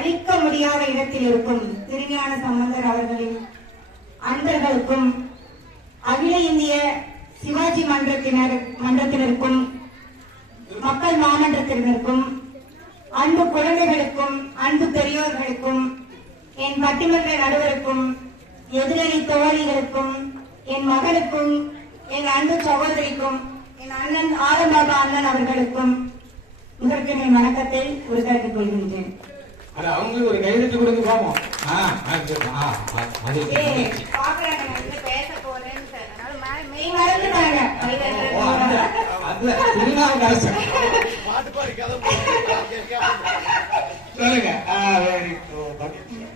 அழிக்க முடியாத இடத்தில் இருக்கும் திருஞான சம்பந்தர் அவர்களின் அன்பர்களுக்கும் அகில இந்திய சிவாஜி மன்றத்தினர் மன்றத்தினருக்கும் மக்கள் மாமன்றத்தினருக்கும் அன்பு குழந்தைகளுக்கும் அன்பு பெரியோர்களுக்கும் என் பட்டிமன்ற நடுவருக்கும் எதிரணி தோழிகளுக்கும் என் மகளுக்கும் என் அன்பு சகோதரிக்கும் என் அண்ணன் ஆரம்பாபா அண்ணன் அவர்களுக்கும் இதற்கு என் வணக்கத்தை உருவாக்கிக் கொள்கின்றேன். அட அவங்களுக்கு ஒரு கையெழுத்து கொடுங்க பாப்போம் ஆ ஆ பாக்குறாங்க நான் வந்து பேச போறேன்னு அதனால மே- மெய் மறந்துட்டாங்க. ஓ, அந்த அந்த திருநாவுக்கரசர் சொல்லுங்க. ஆ, very good.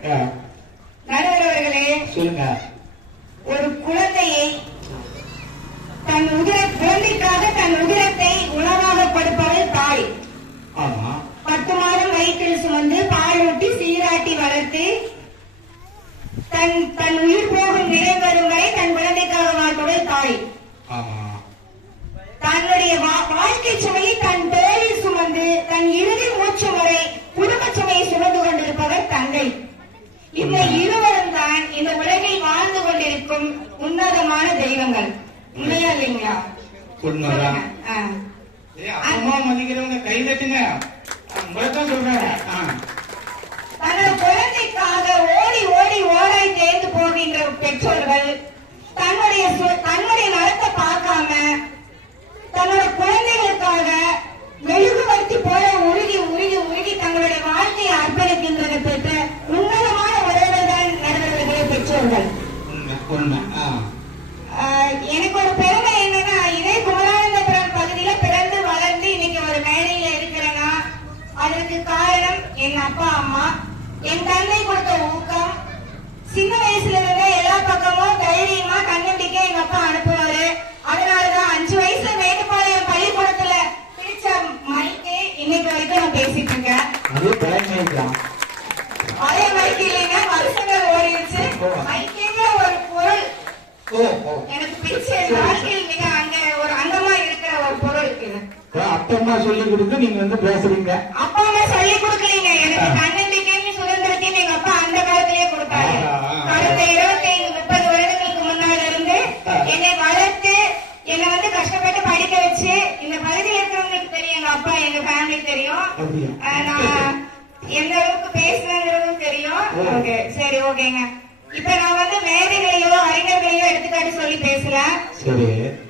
ஆ, நடுவர் அவர்களே சொல்லுங்க. ஒரு தன் தன் உயிர் போகும் நிலை வரும் வரை தன் குழந்தைக்காக வாழ்பவள் தாய். தன்னுடைய வாழ்க்கை சுமையை தன் தோளில் சுமந்து தன் இறுதி மூச்சு வரை குடும்ப சுமையை சுமந்து கொண்டிருப்பவர் தங்கை. இந்த இருவரும் தான் இந்த உலகில் வாழ்ந்து கொண்டிருக்கும் உன்னதமான தெய்வங்கள். உண்மையா இல்லைங்களா? உண்மைதான். அப்பா மதிக்கிறவங்க கை தட்டுங்க. சொல்றாங்க. ஆஹ் எனக்கு ஒரு பெருமை என்னன்னா இதே குமரானந்தபுரம் பகுதியில பிறந்து வளர்ந்து இன்னைக்கு ஒரு மேடையில இருக்கிறேன்னா அதற்கு காரணம் என் அப்பா அம்மா. என் தந்தை கொடுத்த எனக்கு பிடிச்ச வாழ்க்கையில் மிக அங்க ஒரு அங்கமா இருக்கிற ஒரு பொருள் இது அப்பா சொல்லி கொடுத்து நீங்க வந்து பேசுறீங்க. அப்பா அம்மா சொல்லி கொடுக்கலீங்க. எனக்கு தன்னம்பிக்கையும் சுதந்திரத்தையும் எங்க அப்பா அந்த காலத்திலேயே கொடுத்தாரு. கடந்த இருபத்தி ஐந்து முப்பது வருடங்களுக்கு முன்னால இருந்து. என்னை வளர்த்து என்னை வந்து கஷ்டப்பட்டு படிக்க வச்சு இந்த பகுதியில் இருக்கிறவங்களுக்கு தெரியும். எங்க அப்பா எங்க ஃபேமிலிக்கு தெரியும். நான் எந்த அளவுக்கு பேசுனங்கிறதும் தெரியும். ஓகே சரி ஓகேங்க. இப்ப நான் வந்து மேதைகளையோ அறிஞர்களையோ எடுத்துக்காட்டு சொல்லி பேசல. சரி.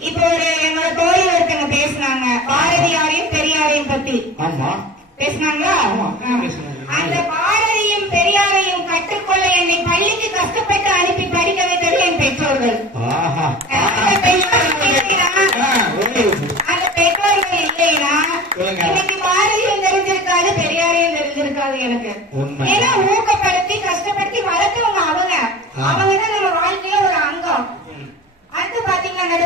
இப்போ ஒரு என்னோட தோழி ஒருத்தங்க பேசுனாங்க. பாரதியாரையும் பெரியாரையும் பத்தி. ஆமா. பேசுனாங்களா. அந்த பாரதியும் பெரியாரையும் கற்றுக்கொள்ள என்னை பள்ளிக்கு கஷ்டப்பட்டு அனுப்பி படிக்க வைத்தது என் பெற்றோர்கள் ஆஹா அந்த பெற்றோர்கள் இல்லைனா ஆ, very good. அந்த பெற்றோர்கள் இல்லைனா சொல்லுங்க. இன்னைக்கு பாரதியும் தெரிஞ்சிருக்காது பெரியாரையும் தெரிஞ்சிருக்காது எனக்கு உண்மை. ஏன்னா ஊக்கப்படுத்தி கஷ்டப்படுத்தி வளர்த்தவங்க அவங்க ஆ. அவங்க தான் நம்ம வாழ்க்கையில ஒரு அங்கம் ம். அடுத்து பாத்தீங்கன்னா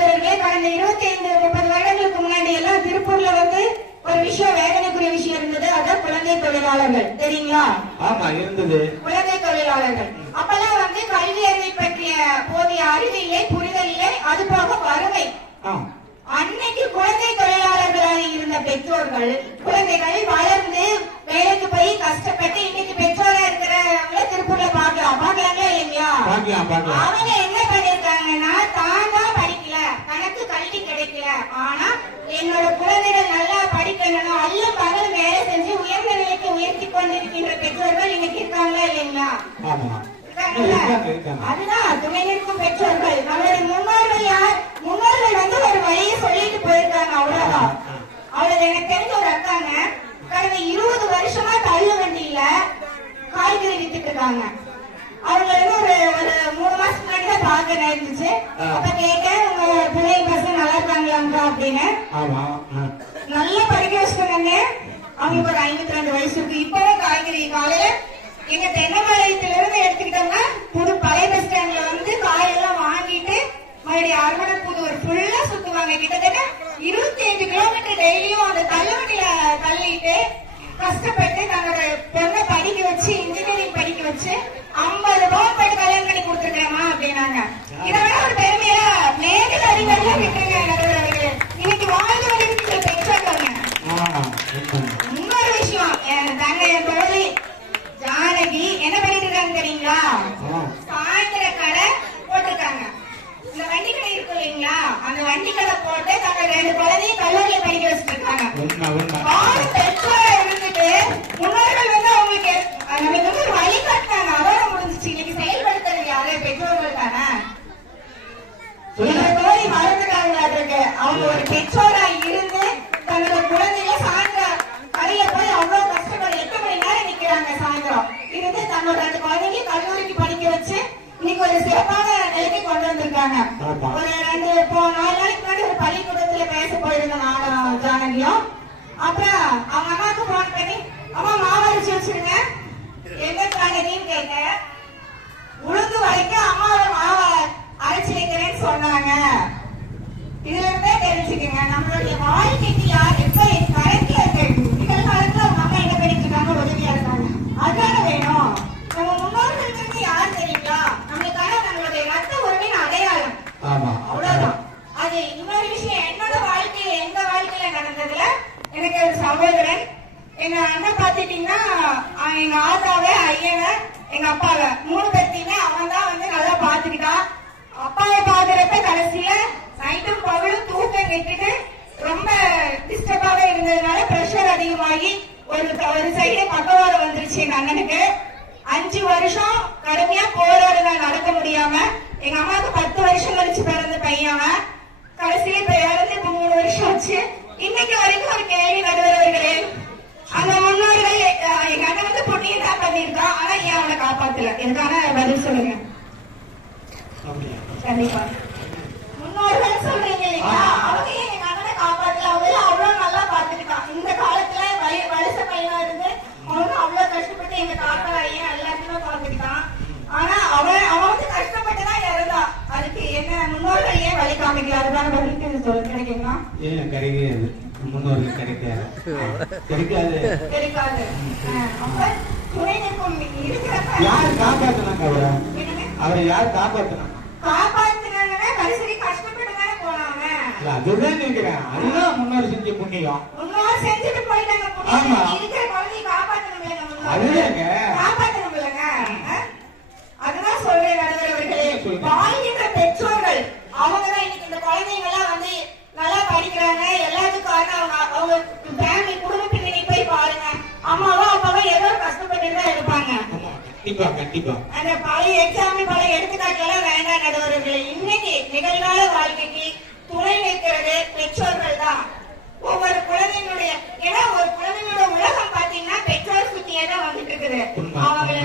கடந்த இருபத்தி ஐந்து முப்பது வருடங்களுக்கு முன்னாடி எல்லாம் திருப்பூர்ல வந்து ஒரு விஷயம் வேதனைக்குரிய விஷயம் இருந்தது. அதான் குழந்தை தொழிலாளர்கள். தெரியுங்களா? ஆமா இருந்தது. குழந்தை தொழிலாளர்கள். அப்பெல்லாம் வந்து கல்வி அறிவை பற்றிய போதிய அறிவு இல்லை புரிதல் இல்லை. அது போக வறுமை அன்னைக்கு குழந்தை தொழிலாளர்களாக இருந்த பெற்றோர்கள் குழந்தைகள் வளர்ந்து வேலைக்கு போய் கஷ்டப்பட்டு இன்னைக்கு பெற்றோரா இருக்கிறவங்கள திருப்பூர்ல பாக்கலாம் பாக்கலாங்களா பாக்கலாம் அவங்க என்ன பண்ணிருக்காங்கன்னா தான் கல்வி கிடைக்கல ஆனா என்னோட குழந்தைகள் நல்லா படிக்கணும் அல்ல பகல் வேலை செஞ்சு உயர்ந்த நிலைக்கு உயர்த்தி கொண்டிருக்கின்ற பெற்றோர்கள் இன்னைக்கு இருக்காங்களா இல்லைங்களா? அதுதான் துணை நிற்கும் பெற்றோர்கள். நம்மளுடைய முன்னோர்கள் யார்? முன்னோர்கள் வந்து ஒரு வழியை சொல்லிட்டு போயிருக்காங்க அவ்வளவுதான். அவ்வளவு எனக்கு தெரிஞ்ச ஒரு அக்காங்க கடந்த இருபது வருஷமா தள்ளு வண்டியில காய்கறி வித்துட்டு இருக்காங்க. அவங்க வந்து ஒரு ஒரு மூணு மாசத்துக்கு முன்னாடி தான் பார்க்க நேர்ந்துச்சு. ஆ. அப்ப கேட்டேன் உங்க பிள்ளைங்க பசங்க நல்லா இருக்காங்களாங்க அப்படின்னு. ஆமா. நல்லா படிக்க வச்சுட்டாங்க அவங்களுக்கு ஒரு ஐம்பத்தி ரெண்டு வயசு இருக்கு. இப்பவும் காய்கறி காலையில எங்க தென்னமலையத்துல இருந்து எடுத்துக்கிட்டோம்னா புது பழைய பஸ் ஸ்டாண்ட்ல வந்து காயெல்லாம் வாங்கிட்டு மறுபடியும் அரவணை புதூர் ஃபுல்லா சுத்துவாங்க. கிட்டத்தட்ட இருபத்தி ஐந்து கிலோமீட்டர் டெய்லியும் அந்த தள்ளுவண்டியில தள்ளிட்டு கஷ்டப்பட்டு தன்னோட பொண்ணை படிக்க வச்சு இன்ஜினியரிங் படிக்க வச்சு ஐம்பது ரூபாய் போட்டு கல்யாணம் பண்ணி கொடுத்துருக்கலாமா அப்படின்னாங்க. இதை விட ஒரு பெருமையா நேரில் அறிஞர்களா விட்டுருங்க இன்னைக்கு வாழ்ந்து கொண்டிருக்கிற பெற்றோர்கள் இன்னொரு விஷயம் என் தங்கை தோழி ஜானகி என்ன பண்ணிட்டு இருக்காங்க தெரியுங்களா? சாயந்திர கடை போட்டிருக்காங்க. இந்த வண்டி கடை இருக்கும் இல்லைங்களா? அந்த வண்டி கடை போட்டு தங்க ரெண்டு குழந்தையும் கல்லூரியில படிக்க வச்சுட்டு பாத்துட்டீங்கன்னா எங்க ஆத்தாவை ஐயனை எங்க அப்பாவை மூணு பேர்த்தையுமே அவன் தான் வந்து நல்லா பாத்துக்கிட்டான் அப்பாவை பாக்குறப்ப கடைசியில நைட்டும் பகலும் தூக்கம் கெட்டுட்டு ரொம்ப டிஸ்டர்பாவே இருந்ததுனால பிரஷர் அதிகமாகி ஒரு ஒரு சைடு பக்கவாதம் வந்துருச்சு எங்க அண்ணனுக்கு. அஞ்சு வருஷம் கடுமையா போராடுனா நடக்க முடியாம எங்க அம்மாவுக்கு பத்து வருஷம் கழிச்சு பிறந்த பையன் கடைசியில இப்ப இறந்து இப்ப மூணு வருஷம் ஆச்சு. இன்னைக்கு வரைக்கும் ஒரு கேள்வி நடுவர் அவர்களே எங்க அண்ணன் வந்து புண்ணியம் தான் பண்ணியிருக்கான் ஆனா ஏன் அவனை காப்பாத்தல? இதுக்கான பதில் சொல்லுங்க. கண்டிப்பா. முன்னோர்கள் சொல்றீங்க இல்லைங்களா? அவங்க ஏன் எங்க அண்ணனை காப்பாத்தல? அவங்க அவ்வளவு நல்லா பாத்துக்கிட்டான் இந்த காலத்துல வய வயச பையனா இருந்து அவனும் அவ்வளவு கஷ்டப்பட்டு எங்க தாத்தா ஐயன் எல்லாத்தையுமே பாத்துக்கிட்டான் ஆனா அவன் அவன் வந்து கஷ்டப்பட்டு தான் இறந்தான் அதுக்கு என்ன முன்னோர்கள் ஏன் வழி காமிக்கல? அதுதான் பதிலுக்கு சொல்ல கிடைக்குங்களா? ஏன் கிடைக்காது முன்னோர்கள் கிடைக்காது. கிடைக்காது. யார் காப்பாத்தினாங்க அவரை? அவரை யார் காப்பாத்தினாங்க அதுதான் கேக்குறேன். அதுதான் முன்னோர் செஞ்ச புண்ணியம். முன்னோர் செஞ்சுட்டு போயிட்டாங்க ஆமா. அதுதாங்க. காப்பாத்தணும்லங்க. ஆ? அதுதான் சொல்றேன் நடுவர் அவர்களே. சொல்லுங்க. வாழ்கின்ற பெற்றோர்கள் அவங்கதான் இன்னைக்கு இந்த குழந்தைங்க எல்லாம் வந்து நல்லா படிக்கிறாங்க எல்லாத்துக்கும் காரணம் அவங்க அவங்க ஃபேமிலி குடும்ப பின்னணி போய் பாருங்க அம்மாவோ அப்பாவோ ஏதோ ஒரு கஷ்டப்பட்டு தான் இருப்பாங்க ஆமா கண்டிப்பா. அந்த பழைய எக்ஸாம் பழைய எடுத்துக்காட்டுலாம் வேண்டாம் நடுவர்களே. இன்னைக்கு நிகழ்கால வாழ்க்கைக்கு துணை நிற்கிறது பெற்றோர்கள் தான். ஒவ்வொரு குழந்தைங்களுடைய ஏன்னா ஒரு குழந்தைங்களோட உலகம் பாத்தீங்கன்னா பெற்றோர் சுத்தியே தான் வந்துட்டு இருக்குது. அவங்களை